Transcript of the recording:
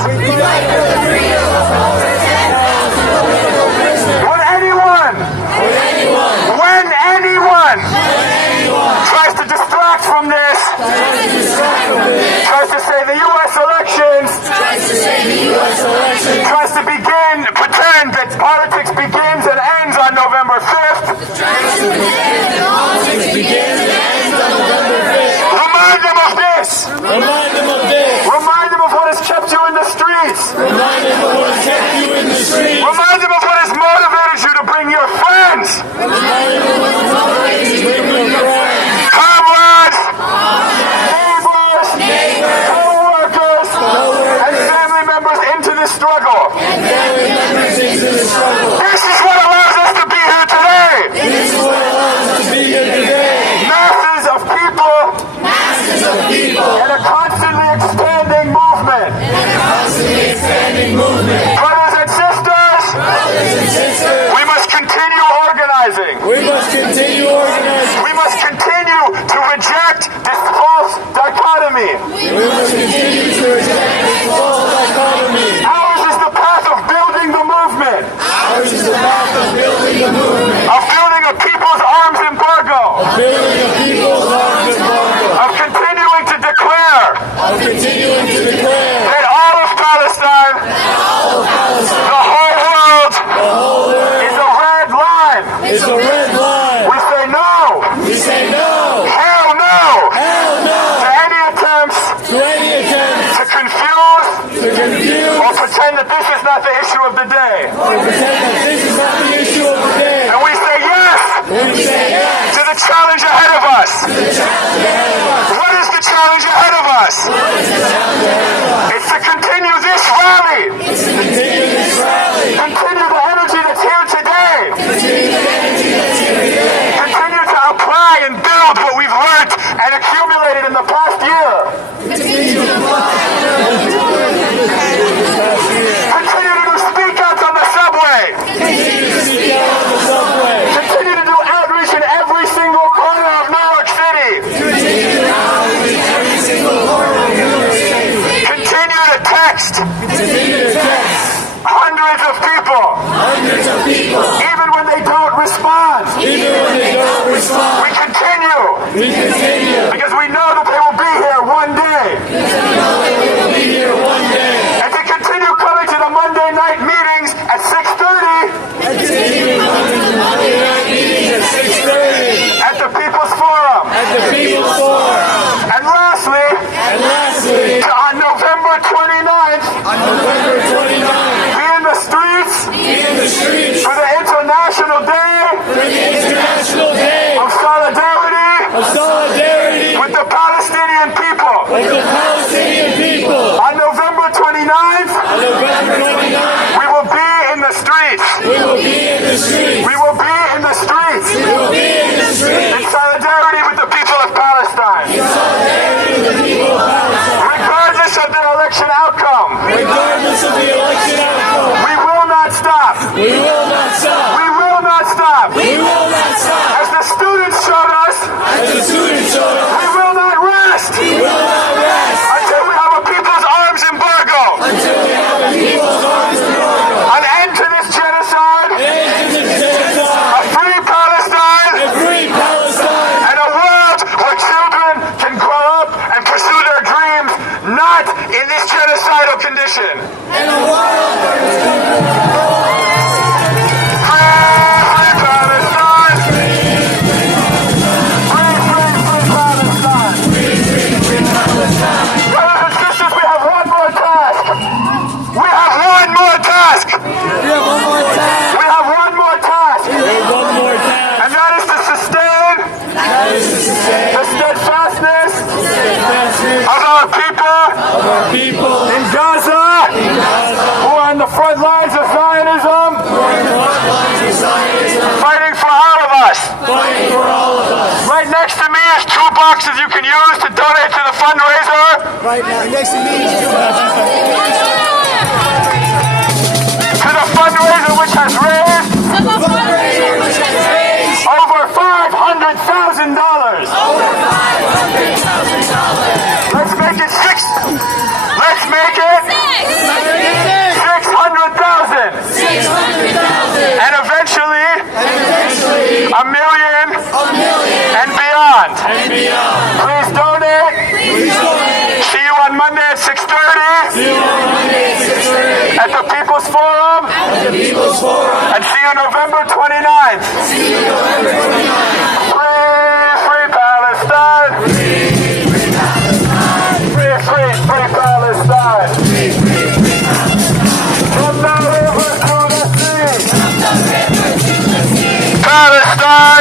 We fight for the freedom of over 10,000 political prisoners. When anyone tries to distract from this, tries to say the U.S. elections, tries to pretend that politics begins and ends on November 5th, remind them of this. Remind them of what has kept you in the streets. Remind them of what has motivated you to bring your friends. Comrades, neighbors, co-workers, and family members into this struggle. This is what allows us to be here today. Masses of people in a constantly expanding movement. Brothers and sisters, we must continue organizing. We must continue to reject this false dichotomy. Ours is the path of building the movement. Of building a people's arms embargo. Of continuing to declare that all of Palestine, the whole world, is a red line. We say no. Hell no. To any attempts to confuse or pretend that this is not the issue of the day. And we say yes to the challenge ahead of us. What is the challenge ahead of us? It's to continue this rally. Continue the energy that's here today. Continue to apply and build what we've learned and accumulated in the past year. Continue to do speak-outs on the subway. Continue to do outreach in every single corner of New York City. Continue to text. Hundreds of people. Even when they don't respond. We continue. Because we know that they will be here one day. And to continue coming to the Monday night meetings at 6:30. At the People's Forum. And lastly, on November 29th, be in the streets for the International Day of Solidarity with the Palestinian people. On November 29th, we will be in the streets. In solidarity with the people of Palestine. Regardless of the election outcome. We will not stop. As the students showed us, we will not rest. Until we have a people's arms embargo. An end to this genocide. A free Palestine. And a world where children can grow up and pursue their dreams, not in this genocidal condition. In Gaza, who are on the front lines of Zionism, fighting for all of us. Right next to me is 2 boxes you can use to donate to the fundraiser. Right now, next to me is 2 boxes. To the fundraiser which has raised over $500,000. Let's make it 6. Let's make it at the People's Forum. And see you November 29th. Free Palestine. Free Palestine. From the river to the sea. Palestine.